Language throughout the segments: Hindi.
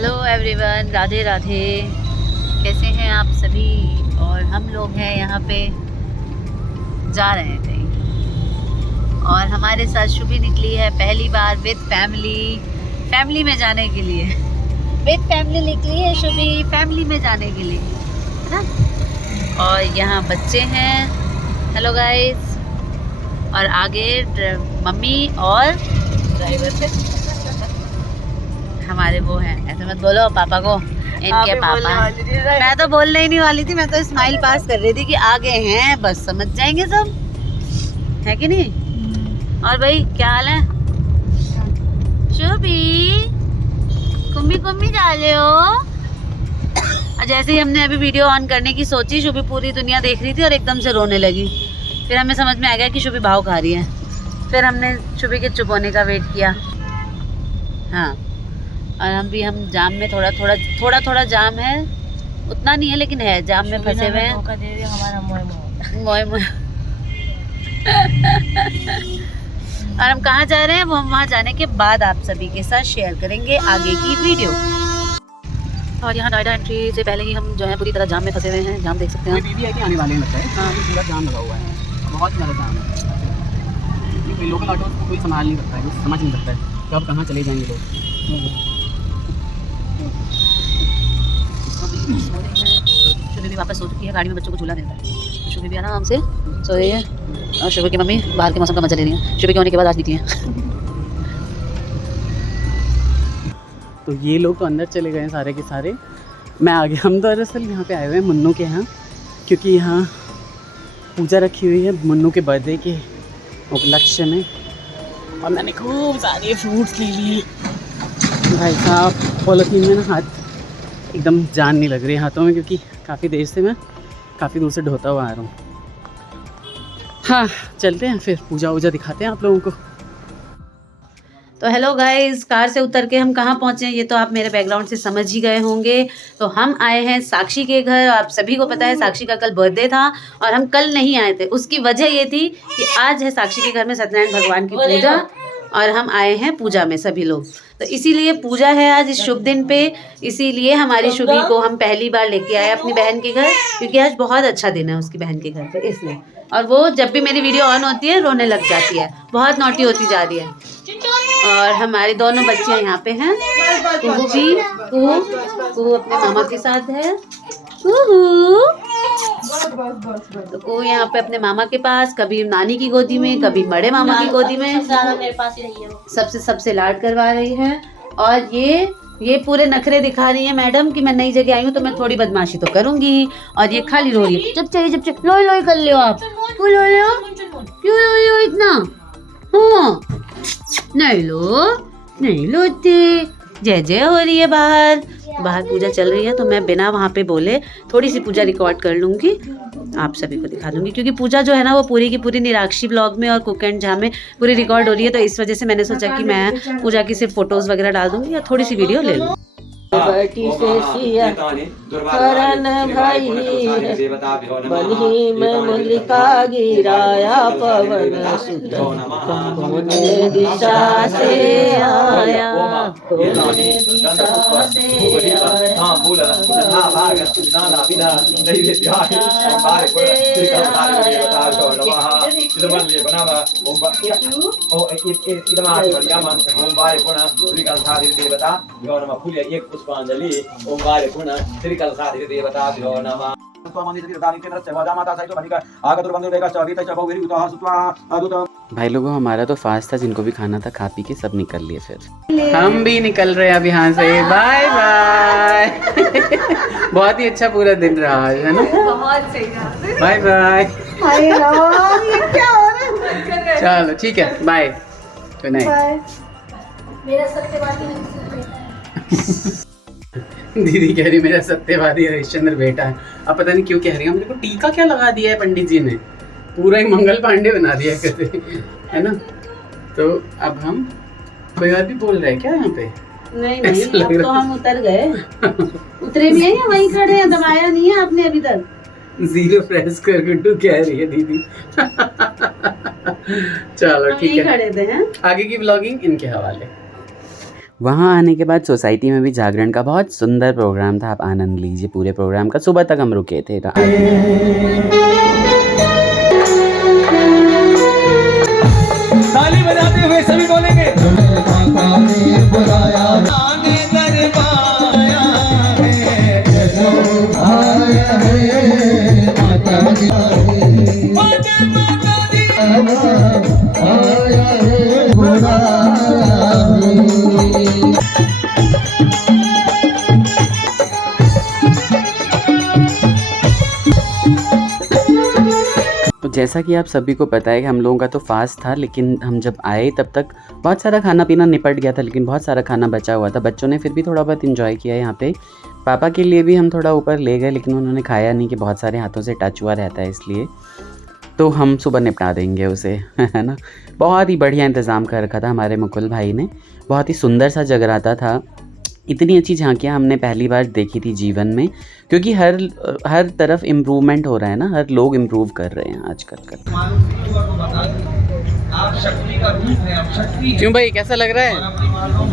Hello everyone, Radhe Radhe. कैसे हैं आप सभी? और हम लोग हैं यहाँ पे जा रहे हैं कहीं, और हमारे साथ शुभी निकली है पहली बार विद फैमिली में जाने के लिए। विद फैमिली निकली है शुभी, फैमिली में जाने के लिए, है ना। और यहाँ बच्चे हैं, हेलो गाइस। और आगे मम्मी और ड्राइवर से हमारे वो हैं। ऐसे मत बोलो पापा को, इनके पापा। मैं तो बोलने ही नहीं वाली थी, मैं तो स्माइल पास कर रही थी कि आगे हैं, बस समझ जाएंगे सब, है कि नहीं। और भाई क्या हाल है? शुभी कुम्मी जा रहे हो? और जैसे ही हमने अभी वीडियो ऑन करने की सोची, शुभी पूरी दुनिया देख रही थी और एकदम से रोने लगी। फिर हमें समझ में आ गया कि शुभी भाव खा रही है। फिर हमने शुभी के चुप होने का वेट किया। हाँ, और हम जाम में थोड़ा जाम है, उतना नहीं है लेकिन है, जाम में फंसे हुए हैं। मोए और हम कहाँ जा रहे हैं वो हम वहाँ जाने के बाद आप सभी के साथ शेयर करेंगे आगे की वीडियो। और यहाँ नोएडा एंट्री से पहले ही हम जो है पूरी तरह जाम में फंसे हुए हैं। जाम देख सकते हैं, बीबी है कि आने वाले हैं लगता है। हाँ, पूरा जाम लगा हुआ है, बहुत ज़्यादा जाम है। कोई लोकल ऑटो को कोई संभाल नहीं सकता है, कुछ समझ नहीं सकता है कि अब कहाँ चले जाएंगे लोग। शुभी भी वापस सो चुकी है, गाड़ी में बच्चों को झूला देता है। शुभी भी आराम से सो रही है, और शुभी की मम्मी बाहर के मौसम का मजा ले रही है। शुभी के होने के बाद आज निकली है। तो ये लोग तो अंदर चले गए हैं सारे के सारे, मैं आ गया। हम दरअसल यहाँ पे आए हुए हैं मुन्नू के यहाँ, क्योंकि यहाँ पूजा रखी हुई है मुन्नू के बर्थडे के उपलक्ष्य में। और मैंने खूब सारे फ्रूट्स ले लिए। भाई साहब पॉलीथीन में ना हाथ एकदम जान नहीं लग रही है हाथों में, क्योंकि काफ़ी देर से मैं काफ़ी दूर से ढोता हुआ आ रहा हूँ। हाँ चलते हैं फिर, पूजा वूजा दिखाते हैं आप लोगों को। तो हेलो गाइस, कार से उतर के हम कहाँ पहुँचे हैं ये तो आप मेरे बैकग्राउंड से समझ ही गए होंगे। तो हम आए हैं साक्षी के घर। आप सभी को पता है साक्षी का कल बर्थडे था, और हम कल नहीं आए थे। उसकी वजह ये थी कि आज है साक्षी के घर में सत्यनारायण भगवान की पूजा, और हम आए हैं पूजा में सभी लोग। तो इसीलिए पूजा है आज इस शुभ दिन पे, इसीलिए हमारी शुभी को हम पहली बार लेके आए अपनी बहन के घर, क्योंकि आज बहुत अच्छा दिन है उसकी बहन के घर पे, इसलिए। और वो जब भी मेरी वीडियो ऑन होती है रोने लग जाती है, बहुत नॉटी होती जा रही है। और हमारी दोनों बच्चियां यहाँ पे हैं। कुहू भी, कुहू अपने मामा के साथ है। कुहू तो कुहू यहाँ पे अपने मामा के पास, कभी नानी की गोदी में, कभी बड़े मामा की गोदी में, मेरे पास ही रही है। सबसे लाड करवा रही है। और ये पूरे नखरे दिखा रही है मैडम कि मैं नई जगह आई हूँ तो मैं थोड़ी बदमाशी तो करूंगी। और ये खाली रो रही है, जब चाहिए लोई कर लो आप। क्यों रो रहे हो इतना? हाँ नहीं लोते। जय हो रही है, बाहर पूजा चल रही है। तो मैं बिना वहाँ पे बोले थोड़ी सी पूजा रिकॉर्ड कर लूँगी, आप सभी को दिखा दूँगी। क्योंकि पूजा जो है ना वो पूरी की पूरी निराक्षी ब्लॉग में और कुक एंड जहाँ में पूरी रिकॉर्ड हो रही है। तो इस वजह से मैंने सोचा कि मैं पूजा की सिर्फ फोटोज़ वगैरह डाल दूँगी या थोड़ी सी वीडियो ले लूँ। बैठी से सिया करन भाई बलही में मुद्रिका गिराया पवन सुत कौन दिशा से आया, कौन दिशा से पुष्पांजलि ओम वाय पुनः श्री कलसाधि देवताभ्यो नमः। भाई लोगों हमारा तो फास्ट था, जिनको भी खाना था खा पी के सब निकल लिए। फिर हम भी निकल रहे हैं अब यहाँ से। Bye bye. बहुत ही अच्छा पूरा दिन रहा है ना, बहुत सही रहा। Bye bye. चलो ठीक है, बाय, गुड नाइट। दीदी कह रही मेरा सत्यवादी हरिश्चंद्र बेटा है। अब पता नहीं क्यों कह रही है। मेरे को टीका क्या लगा दिया है पंडित जी ने, पूरा ही मंगल पांडे बना दिया कहते, है ना। तो अब हम कोई और भी बोल रहे हैं क्या यहाँ पे? नहीं अब तो हम उतर गए। उतरे भी हैं या वहीं खड़े हैं? दबाया नहीं है आपने अभी तक? जीरो प्रेस कर गुड्डू कह रही है दीदी। चलो ठीक है, खड़े थे हैं। आगे की ब्लॉगिंग इनके हवाले। वहाँ आने के बाद सोसाइटी में भी जागरण का बहुत सुंदर प्रोग्राम था। आप आनंद लीजिए पूरे प्रोग्राम का। सुबह तक हम रुके थे। ताली बजाते हुए सभी बोलेंगे। तो जैसा कि आप सभी को पता है कि हम लोगों का तो फास्ट था, लेकिन हम जब आए तब तक बहुत सारा खाना पीना निपट गया था, लेकिन बहुत सारा खाना बचा हुआ था। बच्चों ने फिर भी थोड़ा बहुत इन्जॉय किया यहाँ पे। पापा के लिए भी हम थोड़ा ऊपर ले गए, लेकिन उन्होंने खाया नहीं कि बहुत सारे हाथों से टच हुआ रहता है, इसलिए तो हम सुबह निपटा देंगे उसे है ना। बहुत ही बढ़िया इंतज़ाम कर रखा था हमारे मुकुल भाई ने। बहुत ही सुंदर सा जगराता था। इतनी अच्छी झांकियाँ हमने पहली बार देखी थी जीवन में, क्योंकि हर तरफ इम्प्रूवमेंट हो रहा है ना, हर लोग इम्प्रूव कर रहे हैं आजकल। आप शक्ति का रूप है, आप शक्ति है। क्यों भाई, कैसा लग रहा है?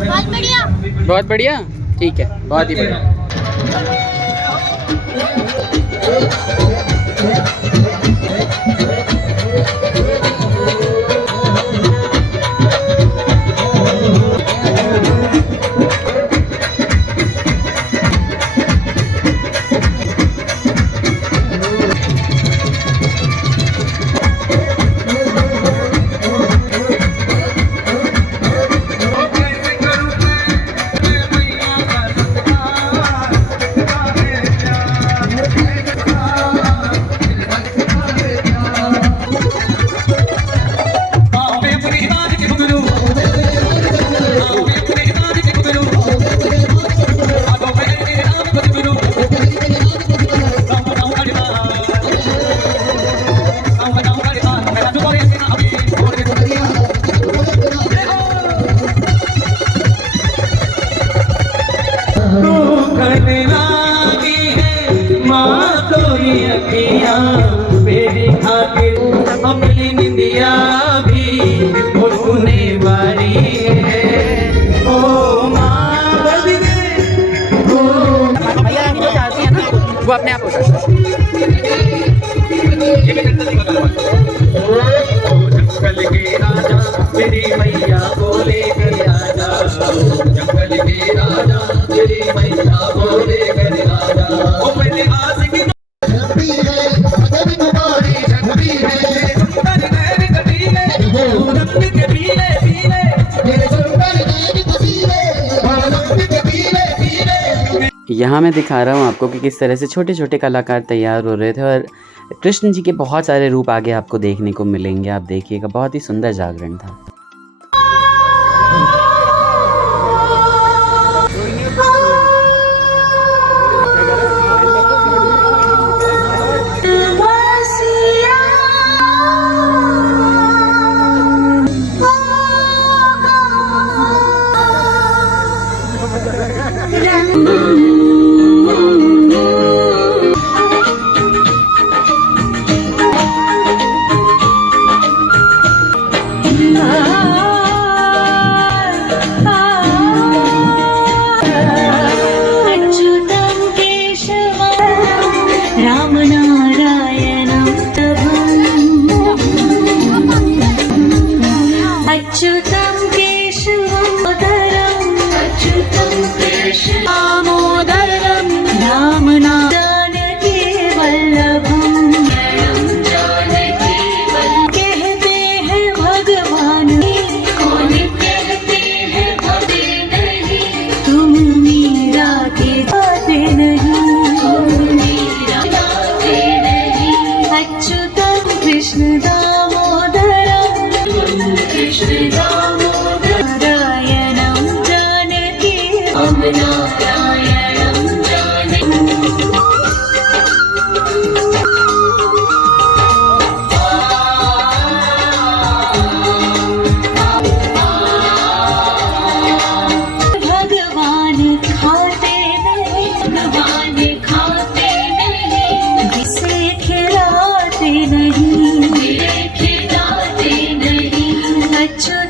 बहुत बढ़िया। बहुत बढ़िया, ठीक है, बहुत ही बढ़िया। अपनी निंदिया भी होने वाली है। ओ माँ बदले ओ भैया जो चाहती है ना वो अपने आप हो सकता है। जंगल के राजा मेरी मैया को लेकर आजा, जंगल के राजा मेरी मैया को लेकर आजा। ओ पहले आज की यहाँ मैं दिखा रहा हूँ आपको कि किस तरह से छोटे छोटे कलाकार तैयार हो रहे थे, और कृष्ण जी के बहुत सारे रूप आगे आपको देखने को मिलेंगे। आप देखिएगा, बहुत ही सुंदर जागरण था।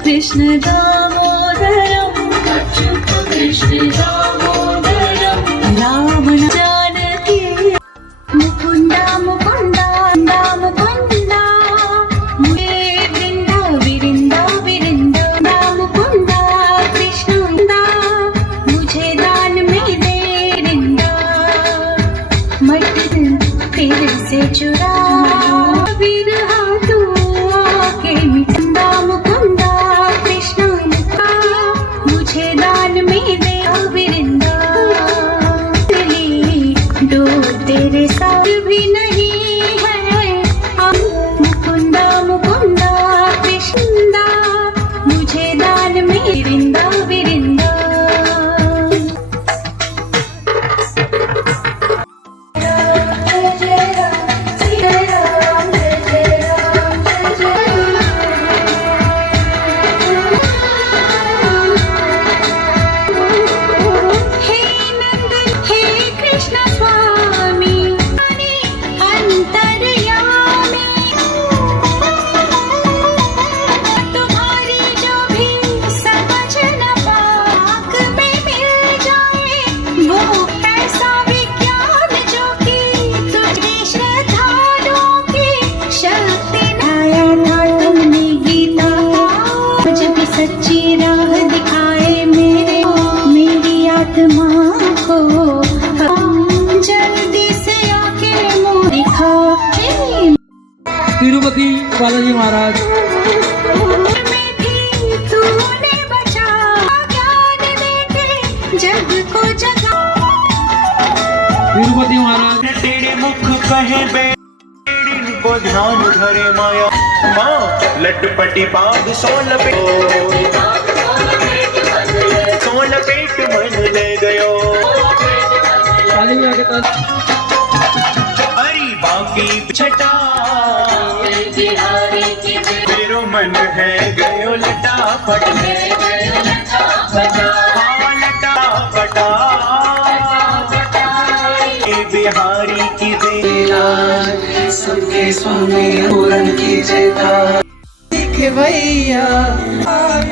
कृष्ण दामोदरम चुरा बिरहा तू के मुकुंदा मुकुंदा कृष्णा मुझे दान में दे बिरिंदा दो तेरे साथ भी नहीं है मुकुंदा मुकुंदा कृष्णा मुझे दान में बिरिंदा बिरिंदा सच्ची राह दिखाए मेरी आत्मा को जल्दी से आके मुँह दिखा तिरुपति बालाजी महाराज तूने बचा ज्ञान देके जग को जगा तिरुपति महाराज तेरे मुख कहे बे को ध्यान धरे माया माँ लटपटी बाग सोल पेट मन ले गयो अरे बाकी छटा मेरो मन है गयो लटा पट लटा पटा बिहारी की बेला सबके स्वामी पूरन की जयता के भैया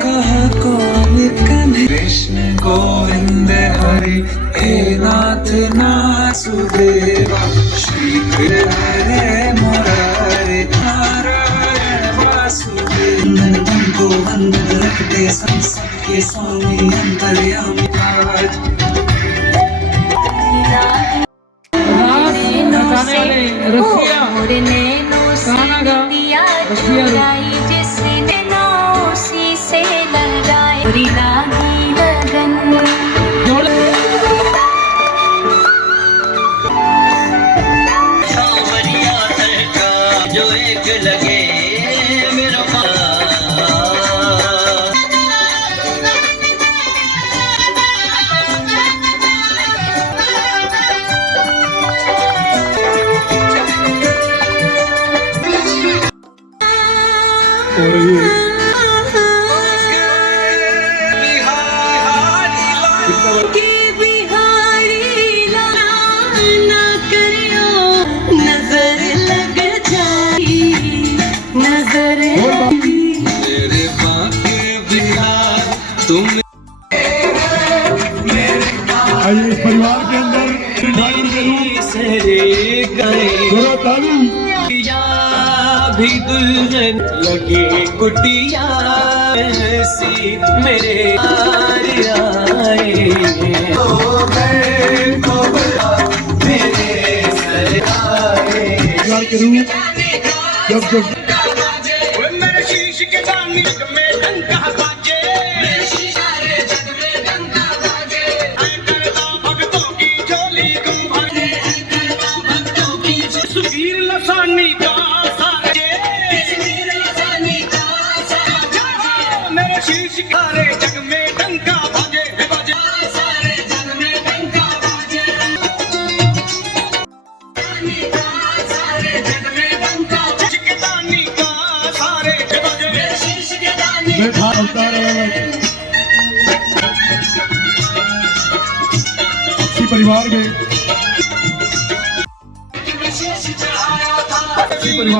कहा कौन कन्हे कृष्ण गोविंद हरि हे नाथ नासुदेवा श्री हरे मुरारे नारायण वासुदेव नंदन को वंदन रखते सबके स्वामी अंतर्यामी आज जिसने उसी से लगाए लागी लगन जो एक लगे मेरा आइए इस परिवार के अंदर भी दुल्हन लगे कुटिया सी मेरे आए जब मेरे शीश के दानी में डंका बाजे सुबीर लसानी का मेरे शीश खारे जग में डंका बाजे बाजे सारे जग में डंका बाजे सारे जग में डंका चिकदानी का सारे बाजे मेरे शीश के दानी मैं था अवतार इसी परिवार में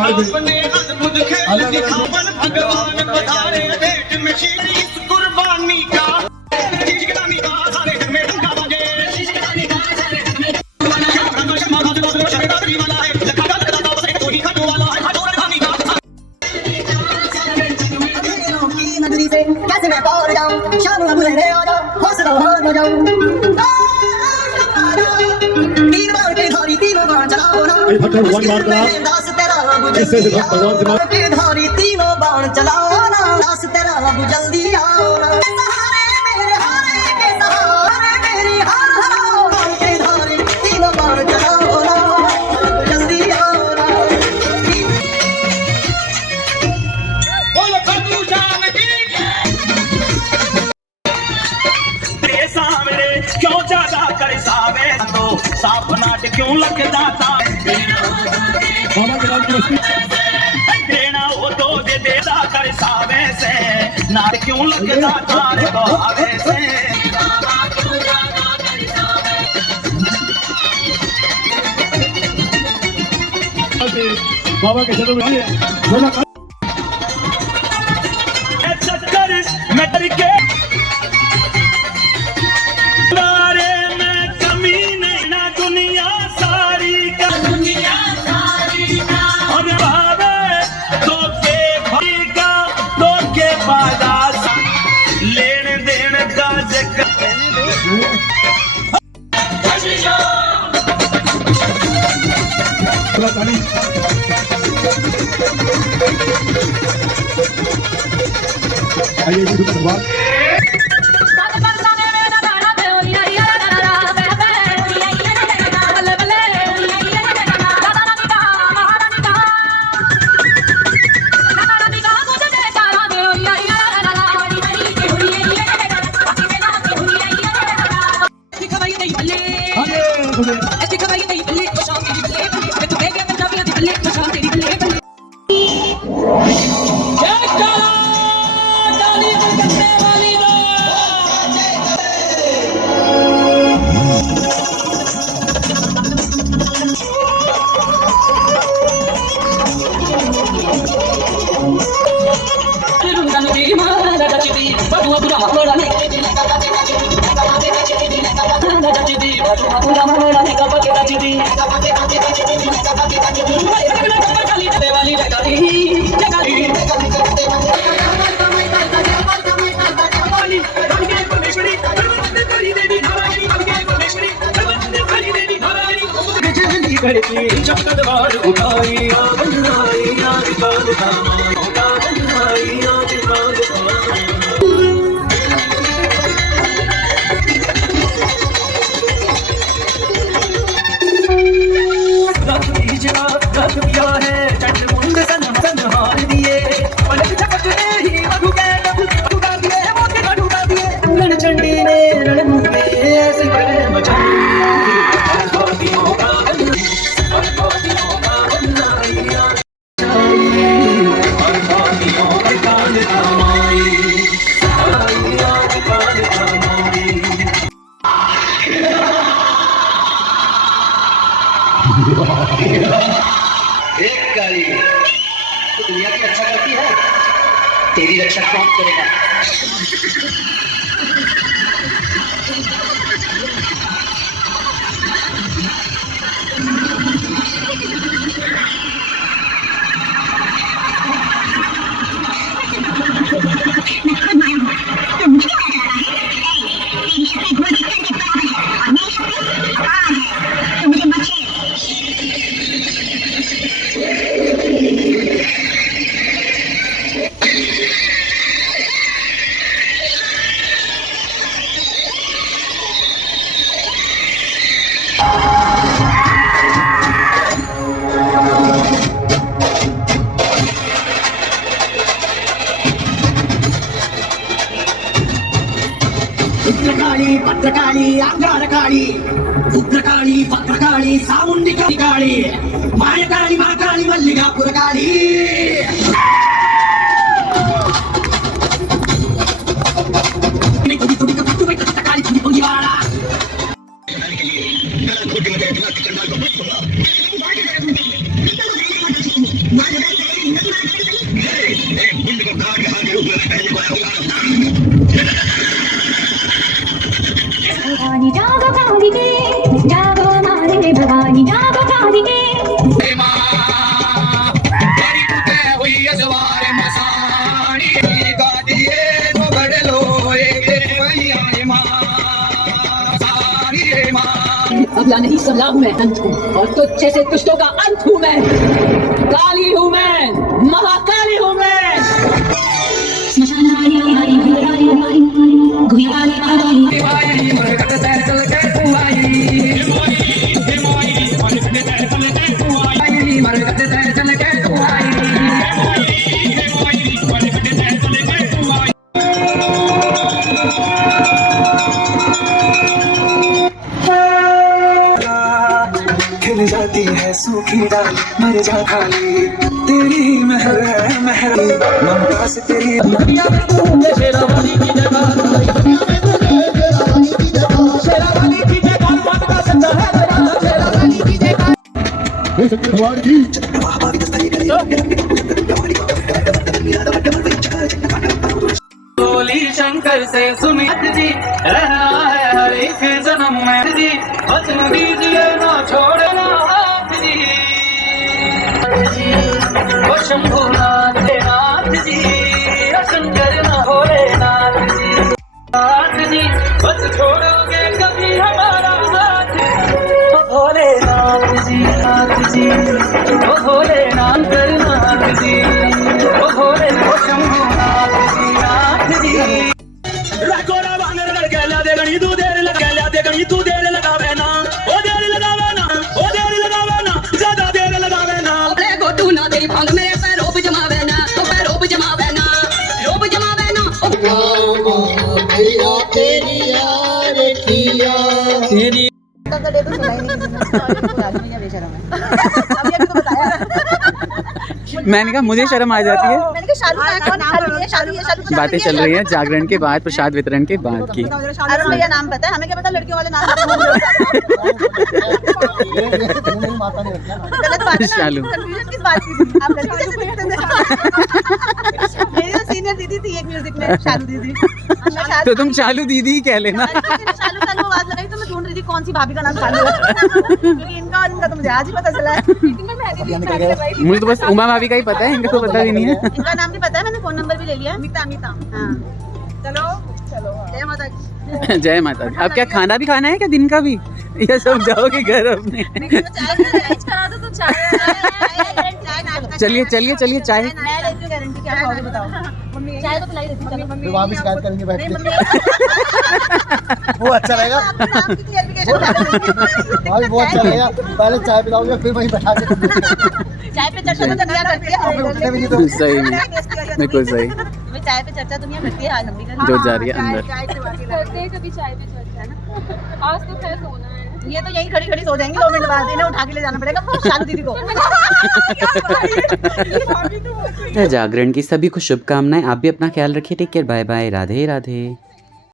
अपने अद्भुत खेल दिखावन भगवान पधारे भेंट में शीश कुर्बानी का शीश के दानी का सारे घर में डंका बाजे शीश के दानी का सारे घर में शमा बाजे शहदारी वाला है लखा लखा बसे कोई खाटो वाला है खाटो रानी का नगरी से कैसे मैं पार जाऊं शाम अब ले आ जाऊं हौसला हो जाऊं तीन बार के धारी तीनों बार चलाओ ना ये भक्त भगवान की बात करा। दास तेरा अब ऐसे जल्दी भक्त भगवान की बात। धारी तीनों बाण चलाओ ना दास तेरा अब जल्दी आओ ना सहारे मेरे हारे के सहारे मेरी हार हराओ के धारी तीनों बाण चलाओ ना जल्दी आओ ना बोल खतू जान की तेरे सामने क्यों ज्यादा कर सावे तो साफ नाट क्यों लगता था बाबा के नाम की मस्ती। देना वो तो दे देदा कर सावे से नाट क्यों लगता था रे बहावे से बाबा के चलो में चक्कर में करके नारे में कमी नहीं ना दुनिया सारी का और भावे तो के भाई का तो के बादास लेन देन का जगत आइए जी धन्यवाद। एक काली तो दुनिया की रक्षा करती है तेरी रक्षा कौन करेगा భద్రకాళి అంగారకాళి ఉగ్రకాళి భద్రకాళి సాముండిక కాళి మాయకాళి మాకాళి మల్లికాపుర కాళి भवानी जागो कालिके जागो मारे भवानी जागो कालिके या नहीं सलाम मैं अंत हूँ और तुझ जैसे दुष्टों का अंत हूँ मैं। काली हूँ मैं, महाकाली हूँ मैं। स्मशानानी हमारी भूलाली हमारी गुहियाली आवाली आई मरकत तह चल के तू आई मरकत तह चल के तू आई खिल जाती है सूखी डाल मर जा खाली तेरी ही महर है महर ममता से तेरी शेरावाली की भगवान की बोली शंकर से सुमित जी रहना है हर एक जन्म में जी वचन दीजिए ना छोड़ना हाथ जी ओ शंभुनाथ नाथ जी ओ शंकर ना भोलेनाथ जी नाथ जी बस छोड़ोगे कभी हमारा हाथ ओ भोलेनाथ जी नाथ जी ओ भोलेनाथ नाथ जी ओ भोले ओ शंभुनाथ जी नाथ जी रखोरा बांगर लड़के ला दे गणी तू देर लगा ला दे गणी तू देर लगावे ना ओ देर लगावे ना ओ देर लगावे ना ज्यादा देर लगावे ना ओले गोटू ना तेरी भांग मेरे पैरों पे जमावे ना तो पैरों पे जमावे ना रोब जमावे ना मैंने कहा मुझे शर्म आ जाती है। मैंने कहा शालू का कौन शालू ये शालू ये शालू बातें चल रही हैं जागरण के बाद, प्रसाद वितरण के बाद की। अरुण भैया नाम पता है हमें, क्या पता लड़कियों वाले नाम गलत बात है ना। शालू। कंफ्यूजन किस बात की थी? आप लड़की कैसे दिखते थे? मेरी जो सीनियर दीदी थी एक म्यूजिक में, शालू दीदी। तो तुम चालू दीदी ही कह लेना। शालू शालू आवाज लगाई तो मैं ढूंढ रही थी कौन सी भाभी का नाम शालू है, क्योंकि इनका और इनका तो मुझे आज ही पता चला है। मुझे तो बस उमा भाभी का ही पता है, इनका तो पता भी नहीं है। इनका नाम भी पता है, मैंने फोन नंबर भी ले लिया। मीता मीता हाँ चलो चलो जय माता दी। जय माता दी। अब क्या खाना भी खाना है क्या दिन का भी, या सब जाओगे घर अपने? चलिए चलिए चलिए चाय। मैं लेती हूँ गारंटी, क्या खाओगे बताओ? मम्मी चाय तो पिलाई देती है। फिर वहाँ भी शिकायत करेंगे बैठ के। मम्मी वो अच्छा रहेगा, नाम की क्लियरिफिकेशन वहाँ भी बहुत अच्छा रहेगा। पहले चाय पिलाओगे फिर वहीं बैठा के चाय पे चर्चा तो दुनिया करती है। उठने भी नहीं तो सही में बिल्कुल सही। भाई चाय पे चर्चा दुनिया करती है, आज हम भी करें। जो जा रही है अंदर। करते हैं कभी चाय पे चर्चा ना। आज तो खैर सोना है। ये तो यहीं खड़ी खड़ी सो जाएंगी 2 मिनट बाद, इन्हें उठा के ले जाना पड़ेगा शालू दीदी को। जागरण की सभी को शुभकामनाएं। आप भी अपना ख्याल रखिए। Take care, bye bye, Radhe Radhe.